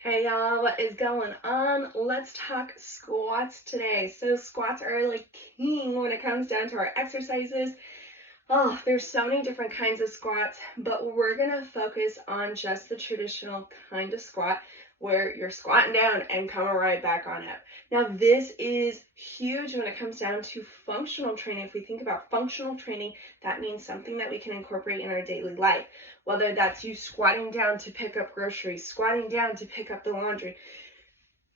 Hey y'all, what is going on? Let's talk squats today. So squats are like king when it comes down to our exercises. Oh, there's so many different kinds of squats, but we're gonna focus on just the traditional kind of squat where you're squatting down and coming right back on up. Now, this is huge when it comes down to functional training. If we think about functional training, that means something that we can incorporate in our daily life, whether that's you squatting down to pick up groceries, squatting down to pick up the laundry,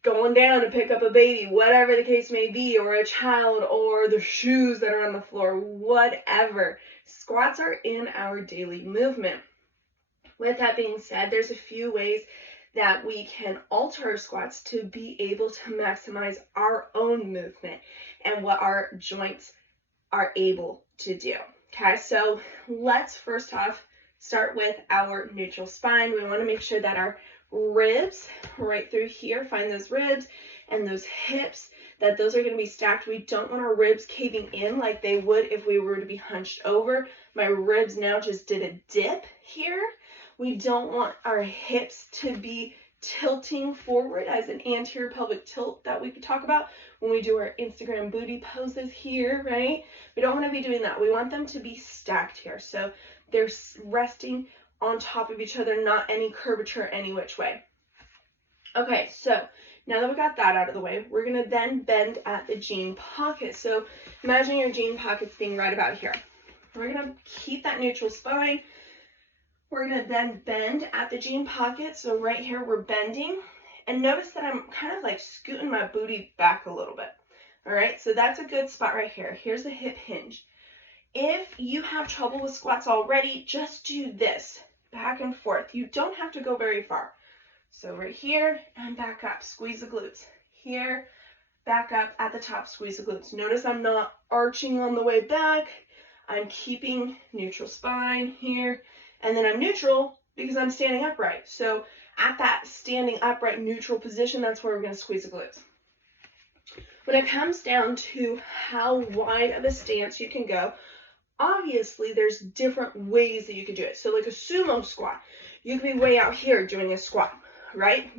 going down to pick up a baby, whatever the case may be, or a child, or the shoes that are on the floor, whatever. Squats are in our daily movement. With that being said, there's a few ways that we can alter our squats to be able to maximize our own movement and what our joints are able to do. Okay, so let's first off start with our neutral spine. We want to make sure that our ribs right through here, find those ribs and those hips, that those are going to be stacked. We don't want our ribs caving in like they would if we were to be hunched over. My ribs now just did a dip here. We don't want our hips to be tilting forward as an anterior pelvic tilt that we could talk about when we do our Instagram booty poses here, right? We don't want to be doing that. We want them to be stacked here. So they're resting on top of each other, not any curvature any which way. Okay, so now that we got that out of the way, we're going to then bend at the jean pocket. So imagine your jean pockets being right about here. We're going to keep that neutral spine. We're going to then bend at the jean pocket. So right here, we're bending. And notice that I'm kind of like scooting my booty back a little bit. All right, so that's a good spot right here. Here's the hip hinge. If you have trouble with squats already, just do this, back and forth. You don't have to go very far. So right here and back up, squeeze the glutes. Here, back up at the top, squeeze the glutes. Notice I'm not arching on the way back. I'm keeping neutral spine here. And then I'm neutral because I'm standing upright. So at that standing upright neutral position, that's where we're going to squeeze the glutes. When it comes down to how wide of a stance you can go, obviously there's different ways that you can do it. So like a sumo squat, you could be way out here doing a squat, right?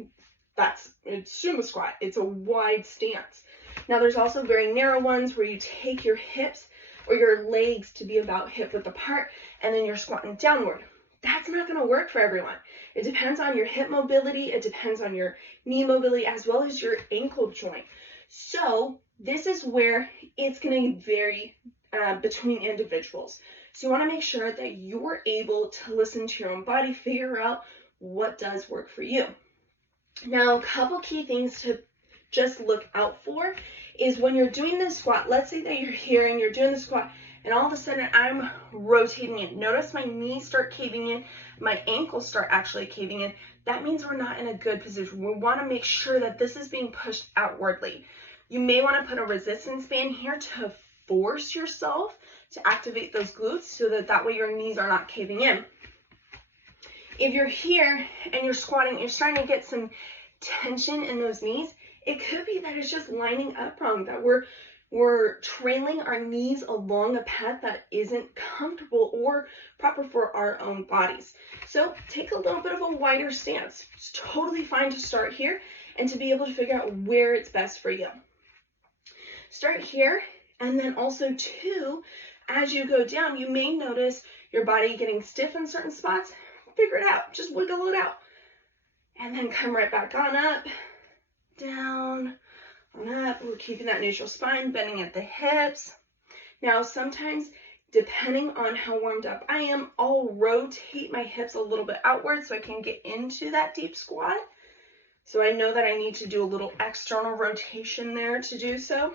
It's sumo squat. It's a wide stance. Now there's also very narrow ones where you take your hips or your legs to be about hip width apart and then you're squatting downward. That's not going to work for everyone. It depends on your hip mobility. It depends on your knee mobility as well as your ankle joint. So this is where it's going to vary between individuals. So you want to make sure that you're able to listen to your own body, figure out what does work for you. Now, a couple key things to just look out for is when you're doing this squat, let's say that you're here and you're doing the squat and all of a sudden I'm rotating in. Notice my knees start caving in, my ankles start actually caving in. That means we're not in a good position. We want to make sure that this is being pushed outwardly. You may want to put a resistance band here to force yourself to activate those glutes so that way your knees are not caving in. If you're here and you're squatting, you're starting to get some tension in those knees, it could be that it's just lining up wrong, that we're trailing our knees along a path that isn't comfortable or proper for our own bodies. So take a little bit of a wider stance. It's totally fine to start here and to be able to figure out where it's best for you. Start here, and then also too, as you go down, you may notice your body getting stiff in certain spots. Figure it out, just wiggle it out. And then come right back on up, down, on up. We're keeping that neutral spine, bending at the hips. Now sometimes, depending on how warmed up I am, I'll rotate my hips a little bit outward so I can get into that deep squat. So I know that I need to do a little external rotation there to do so.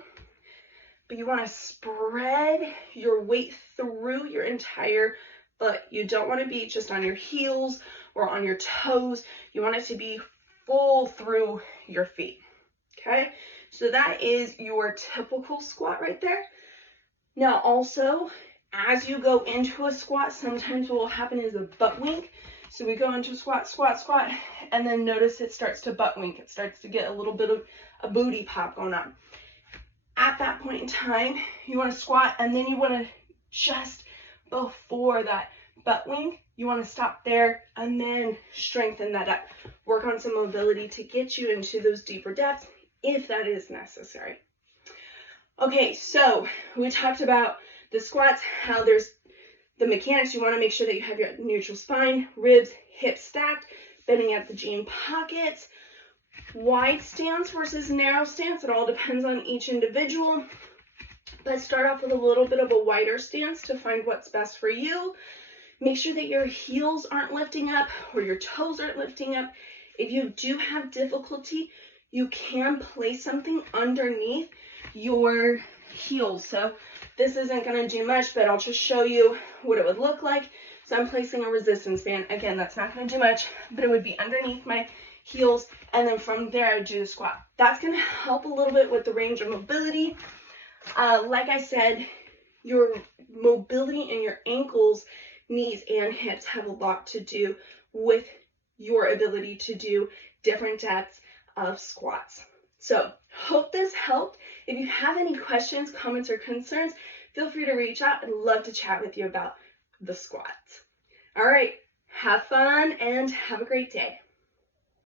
But you want to spread your weight through your entire foot. You don't want to be just on your heels or on your toes. You want it to be full through your feet. Okay, so that is your typical squat right there. Now also, as you go into a squat, sometimes what will happen is a butt wink. So we go into squat, squat, squat, and then notice it starts to butt wink. It starts to get a little bit of a booty pop going on. At that point in time, you want to squat, and then you want to just before that butt wing, you want to stop there and then strengthen that up. Work on some mobility to get you into those deeper depths if that is necessary. Okay, so we talked about the squats, how there's the mechanics. You want to make sure that you have your neutral spine, ribs, hips stacked, bending at the jean pockets, wide stance versus narrow stance. It all depends on each individual. But start off with a little bit of a wider stance to find what's best for you. Make sure that your heels aren't lifting up or your toes aren't lifting up. If you do have difficulty, you can place something underneath your heels. So this isn't going to do much, but I'll just show you what it would look like. So I'm placing a resistance band. Again, that's not going to do much, but it would be underneath my heels. And then from there, I do the squat. That's going to help a little bit with the range of mobility. Like I said, your mobility in your ankles, knees, and hips have a lot to do with your ability to do different depths of squats. So hope this helped. If you have any questions, comments, or concerns, feel free to reach out. I'd love to chat with you about the squats. All right, have fun and have a great day.